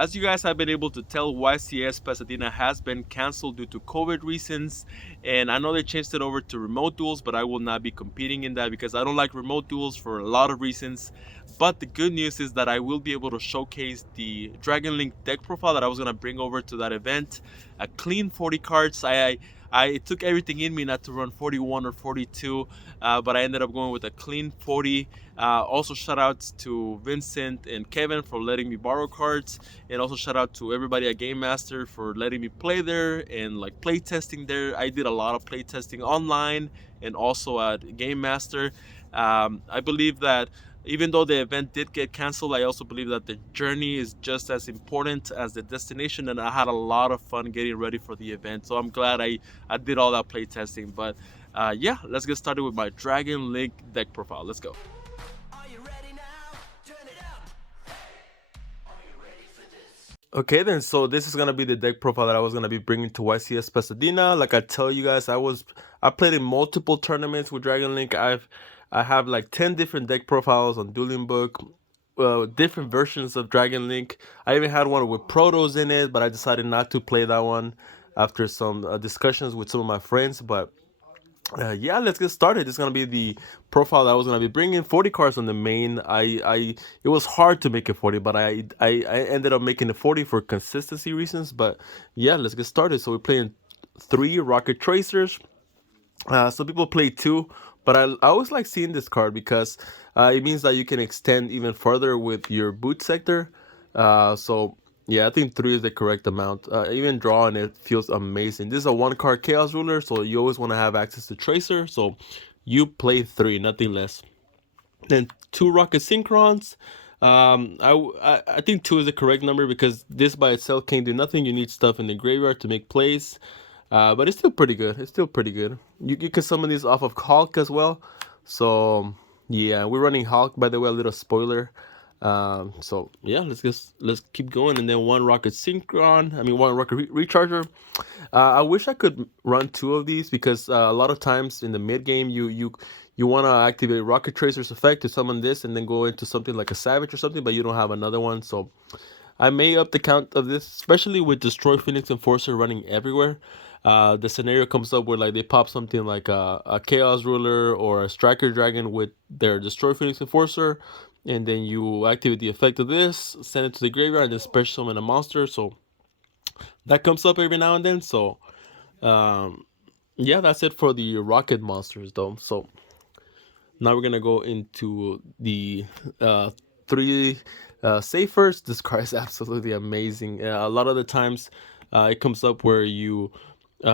As you guys have been able to tell, YCS Pasadena has been canceled due to COVID reasons, and I know they changed it over to remote duels, but I will not be competing in that because I don't like remote duels for a lot of reasons. But the good news is that I will be able to showcase the Dragon Link deck profile that I was going to bring over to that event. A clean 40 cards. It took everything in me not to run 41 or 42, but I ended up going with a clean 40. Also, shout outs to Vincent and Kevin for letting me borrow cards, and also shout out to everybody at Game Master for letting me play there and like play testing there. I did a lot of play testing online and also at Game Master. I believe that even though the event did get canceled, I also believe that the journey is just as important as the destination, and I had a lot of fun getting ready for the event. So I'm glad I did all that play testing. But yeah, let's get started with my Dragon Link deck profile. Let's go. Okay then, so this is gonna be the deck profile that I was gonna be bringing to YCS Pasadena. Like I tell you guys, I played in multiple tournaments with Dragon Link. I have like 10 different deck profiles on Dueling Book, different versions of Dragon Link. I even had one with Protos in it, but I decided not to play that one after some discussions with some of my friends. But yeah, let's get started. This is gonna be the profile that I was gonna be bringing. 40 cards on the main. It was hard to make it 40, but I ended up making it 40 for consistency reasons. But yeah, let's get started. So we're playing 3 Rocket Tracers. Some people play 2, but I always like seeing this card because it means that you can extend even further with your boot sector. So yeah, I think 3 is the correct amount. Even drawing it feels amazing. This is a 1-card Chaos Ruler, so you always want to have access to Tracer. So you play 3, nothing less. Then 2 Rocket Synchrons. I think 2 is the correct number because this by itself can't do nothing. You need stuff in the graveyard to make plays. But it's still pretty good. It's still pretty good. You can summon these off of Hulk as well. So yeah, we're running Hulk, by the way, a little spoiler. So yeah, let's keep going. And then 1 Rocket Synchron. I mean 1 Rocket Recharger. I wish I could run 2 of these because a lot of times in the mid game you want to activate Rocket Tracer's effect to summon this and then go into something like a Savage or something, but you don't have another one. So I may up the count of this, especially with Destroy Phoenix Enforcer running everywhere. The scenario comes up where like they pop something like a Chaos Ruler or a Striker Dragon with their Destroy Phoenix Enforcer, and then you activate the effect of this, send it to the graveyard, and then special summon a monster. So that comes up every now and then. So yeah, that's it for the Rocket monsters though. So now we're gonna go into the 3 Safers. This card is absolutely amazing. A lot of the times it comes up where you you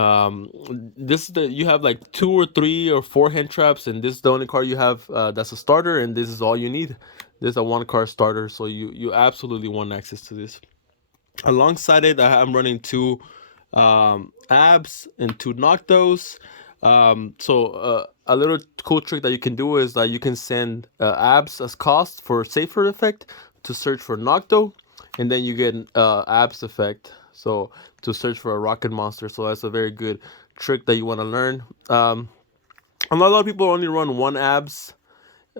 have like 2 or 3 or 4 hand traps, and this is the only card you have that's a starter, and this is all you need. This is a 1-card starter, so you absolutely want access to this. Alongside it, I'm running 2 abs and 2 Noctos. A little cool trick that you can do is that you can send abs as cost for safer effect to search for Nocto, and then you get abs effect so to search for a rocket monster. So that's a very good trick that you want to learn. A lot of people only run 1 abs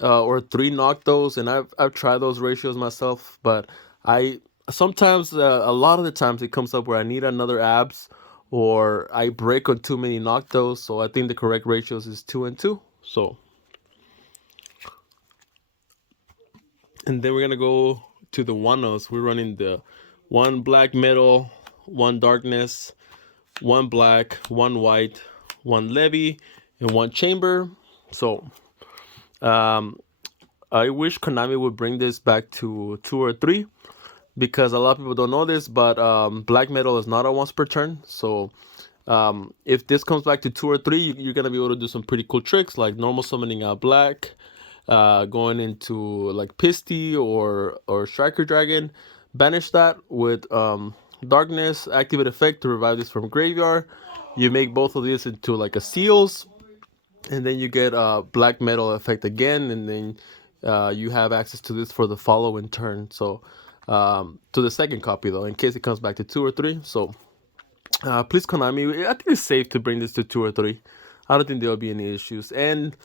or 3 Noctos, and I've tried those ratios myself, but I sometimes a lot of the times it comes up where I need another abs or I break on too many Noctos. So I think the correct ratios is 2 and 2. So, and then we're gonna go to the one-offs. We're running the 1 black metal, 1 darkness, 1 black, 1 white, 1 levy, and 1 chamber. So I wish Konami would bring this back to 2 or 3 because a lot of people don't know this, but black metal is not a once per turn. So if this comes back to 2 or 3, you're gonna be able to do some pretty cool tricks like normal summoning out black, going into like Pisty or Striker Dragon, banish that with darkness, activate effect to revive this from graveyard. You make both of these into like a seals, and then you get black metal effect again, and then you have access to this for the following turn. So to the second copy though, in case it comes back to 2 or 3. So please Konami, I think it's safe to bring this to 2 or 3. I don't think there'll be any issues. And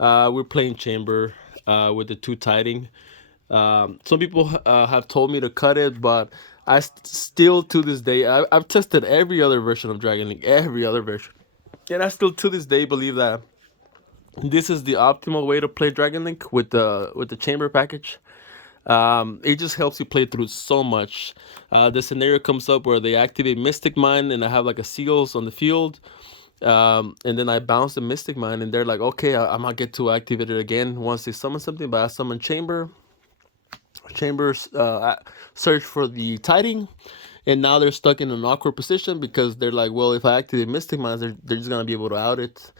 we're playing chamber with the 2 tiding. Some people have told me to cut it, but Still to this day, I've tested every other version of Dragon Link, every other version, and I still to this day believe that this is the optimal way to play Dragon Link with the chamber package. It just helps you play through so much. The scenario comes up where they activate Mystic Mine, and I have like a Seagulls on the field, and then I bounce the Mystic Mine, and they're like, okay, I'm gonna get to activate it again once they summon something. But I summon Chambers, search for the tiding, and now they're stuck in an awkward position because they're like, well, if I activate Mystic Mines, they're just gonna be able to out it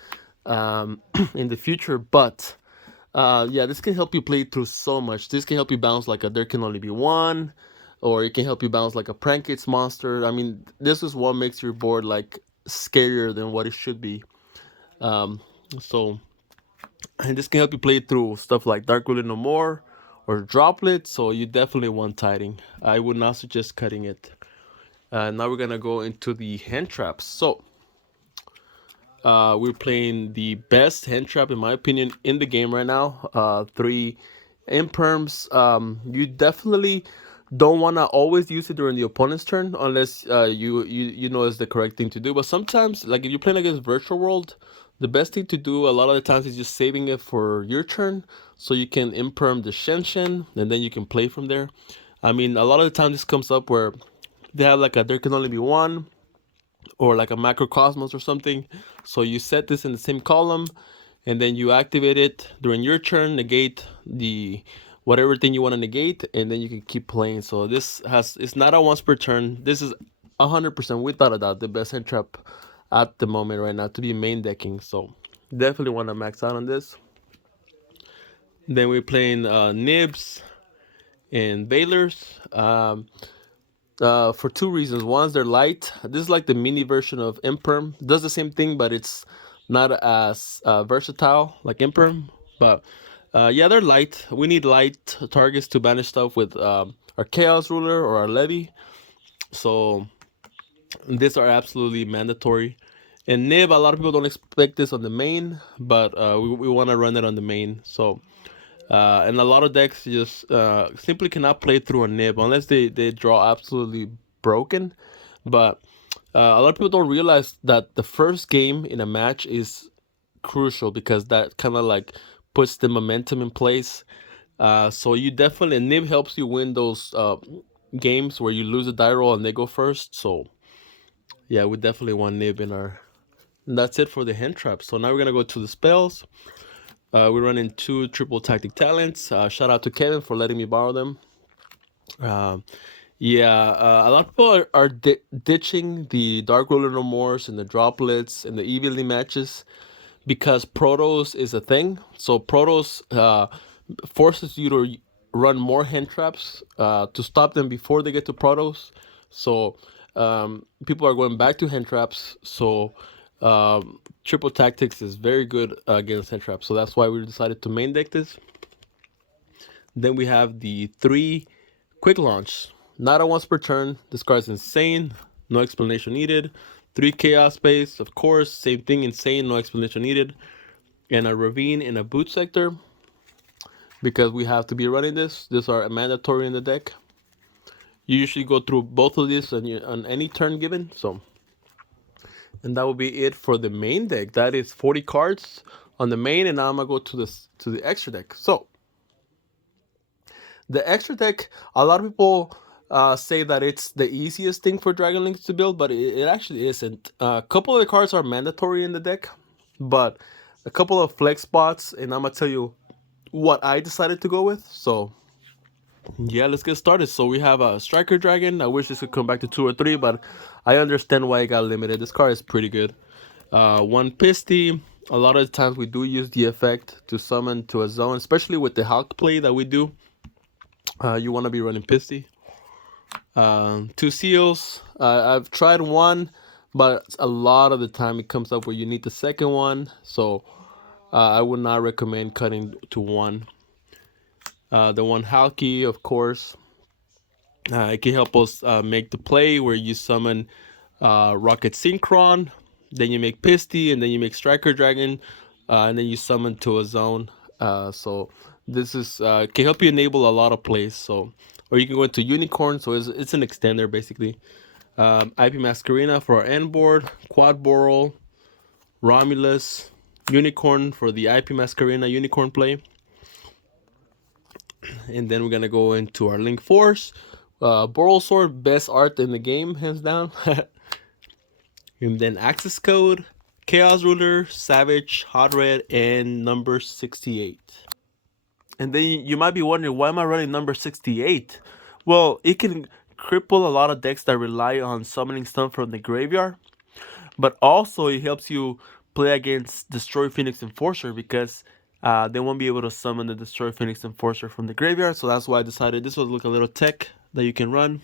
in the future. But yeah, this can help you play through so much. This can help you bounce like a there can only be one, or it can help you bounce like a Prankits monster. I mean, this is what makes your board like scarier than what it should be. Um, so, and this can help you play through stuff like Dark Ruler No More or Droplet. So you definitely want tiding. I would not suggest cutting it. Now we're gonna go into the hand traps. So we're playing the best hand trap, in my opinion, in the game right now. Three imperms. You definitely don't want to always use it during the opponent's turn unless you know is the correct thing to do. But sometimes, like if you're playing against Virtual World, the best thing to do a lot of the times is just saving it for your turn so you can imperm the Shenshen and then you can play from there. I mean, a lot of the time this comes up where they have like a there can only be one or like a macrocosmos or something. So you set this in the same column, and then you activate it during your turn, negate the whatever thing you want to negate, and then you can keep playing. So this has it's not a once per turn. This is 100% without a doubt the best hand trap at the moment right now to be main decking. So definitely want to max out on this. Then we're playing Nibs and Baylors. For two reasons. One, they're light. This is like the mini version of Imperm. Does the same thing, but it's not as versatile like Imperm. But yeah, they're light. We need light targets to banish stuff with our Chaos Ruler or our Levy. So these are absolutely mandatory. And Nib, a lot of people don't expect this on the main, but we want to run it on the main. So and a lot of decks just simply cannot play through a nib unless they draw absolutely broken. But a lot of people don't realize that the first game in a match is crucial because that kind of like puts the momentum in place. So you definitely nib helps you win those games where you lose a die roll and they go first. So yeah, we definitely want nib in our. And that's it for the hand trap. So now we're gonna go to the spells. We're running two triple tactic talents. Shout out to Kevin for letting me borrow them. Yeah, a lot of people are ditching the Dark Ruler No Mores and the Droplets and the Evenly matches because Protos is a thing. So Protos forces you to run more hand traps to stop them before they get to Protos. So people are going back to hand traps. So triple tactics is very good against hand traps. So that's why we decided to main deck this. Then we have the three quick launch. Not a once per turn. This card's insane. No explanation needed. Three chaos space, of course. Same thing, insane. No explanation needed. And a ravine in a boot sector because we have to be running this. These are mandatory in the deck. You usually go through both of these on any turn given. So, and that will be it for the main deck. That is 40 cards on the main, and now I'm gonna go to the extra deck. So, the extra deck, a lot of people say that it's the easiest thing for Dragon Link to build, but it actually isn't. A couple of the cards are mandatory in the deck, but a couple of flex spots, and I'm gonna tell you what I decided to go with. So yeah, let's get started. So we have a Striker Dragon. I wish this could come back to 2 or 3, but I understand why it got limited. This card is pretty good. One Pisty. A lot of the times we do use the effect to summon to a zone, especially with the Hulk play that we do. You want to be running Pisty. Two Seals. I've tried one, but a lot of the time it comes up where you need the second one. So I would not recommend cutting to one. The one Halki, of course. It can help us make the play where you summon Rocket Synchron, then you make Pisty, and then you make Striker Dragon, and then you summon to a zone. So this is can help you enable a lot of plays. So or you can go into Unicorn. So it's an extender basically. IP Masquerena for our end board, Quad Boral, Romulus, Unicorn for the IP Masquerena Unicorn play. And then we're gonna go into our Link Force, Boral Sword, best art in the game, hands down. And then Access Code, Chaos Ruler, Savage, Hot Red, and number 68. And then you might be wondering, why am I running number 68? Well, it can cripple a lot of decks that rely on summoning stuff from the graveyard, but also it helps you play against Destroy Phoenix Enforcer because they won't be able to summon the Destroy Phoenix Enforcer from the graveyard. So that's why I decided this would look a little tech that you can run.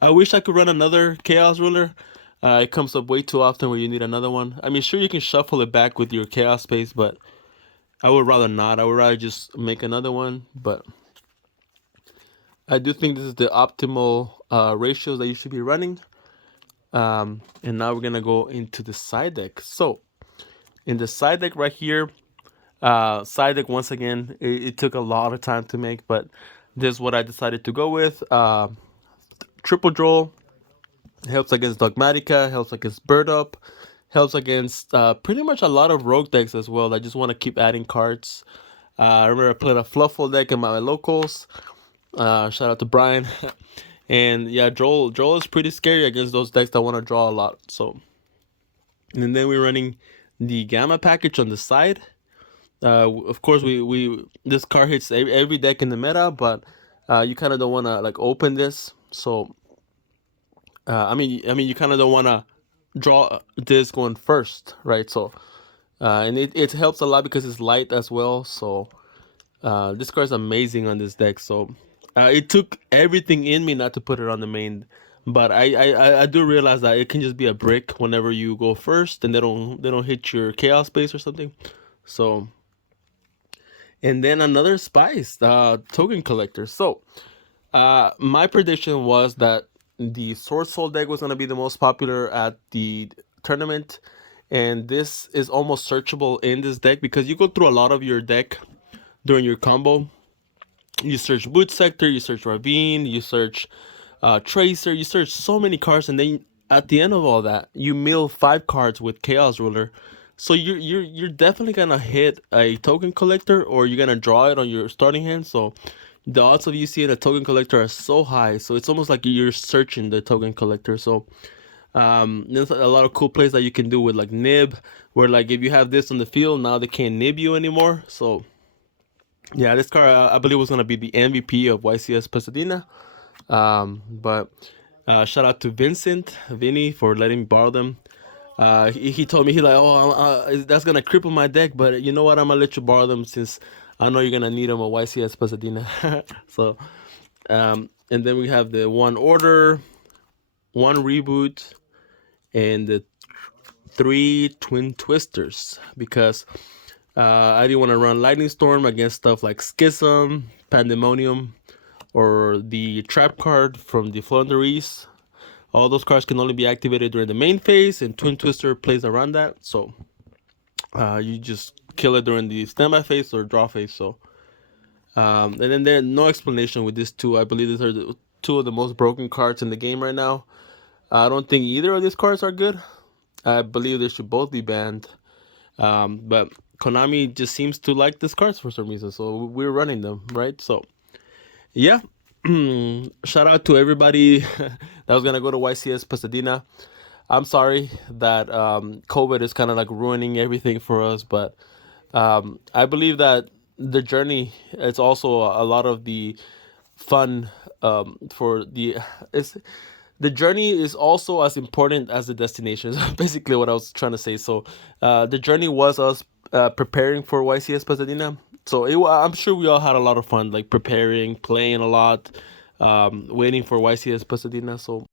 I wish I could run another Chaos Ruler. It comes up way too often where you need another one. I mean, sure, you can shuffle it back with your Chaos Space, but I would rather not. I would rather just make another one. But I do think this is the optimal ratios that you should be running. And now we're gonna go into the side deck. So in the side deck right here, side deck once again, it took a lot of time to make, but this is what I decided to go with. Triple Droll helps against Dogmatica, helps against Bird Up, helps against pretty much a lot of rogue decks as well. I just want to keep adding cards. I remember I played a Fluffle deck in my locals. Shout out to Brian. And yeah, Droll is pretty scary against those decks that want to draw a lot. So, and then we're running the Gamma package on the side. Of course, we this card hits every deck in the meta, but you kind of don't want to like open this. So, I mean, you kind of don't want to draw this going first, right? So, and it helps a lot because it's light as well. So, this card is amazing on this deck. So, it took everything in me not to put it on the main, but I do realize that it can just be a brick whenever you go first, and they don't hit your Chaos Space or something. So, and then another spice, token collector. So, my prediction was that the Sword Soul deck was going to be the most popular at the tournament, and this is almost searchable in this deck because you go through a lot of your deck during your combo. You search Boot Sector, you search Ravine, you search Tracer, you search so many cards, and then at the end of all that, you mill 5 cards with Chaos Ruler. So you're definitely gonna hit a token collector, or you're gonna draw it on your starting hand. So the odds of you seeing a token collector are so high. So it's almost like you're searching the token collector. So there's a lot of cool plays that you can do with like nib, where like if you have this on the field, now they can't nib you anymore. So yeah, this card I believe was gonna be the MVP of YCS Pasadena. But shout out to Vinny, for letting me borrow them. He told me, he like, oh, that's gonna cripple my deck, but you know what? I'm gonna let you borrow them since I know you're gonna need them at YCS Pasadena. So, and then we have the one order, one reboot, and the 3 twin twisters because I didn't want to run Lightning Storm against stuff like Schism, Pandemonium, or the trap card from the Flunderies. All those cards can only be activated during the main phase, and Twin Twister plays around that. So you just kill it during the standby phase or draw phase. So and then there's no explanation with these two. I believe these are the 2 of the most broken cards in the game right now. I don't think either of these cards are good. I believe they should both be banned. But Konami just seems to like these cards for some reason, so we're running them, right? So yeah. Shout out to everybody that was gonna go to YCS Pasadena. I'm sorry that COVID is kind of like ruining everything for us, but I believe that the journey, it's also a lot of the fun for the journey is also as important as the destination. Is basically what I was trying to say. So the journey was us preparing for YCS Pasadena. So I'm sure we all had a lot of fun, like preparing, playing a lot, waiting for YCS Pasadena. So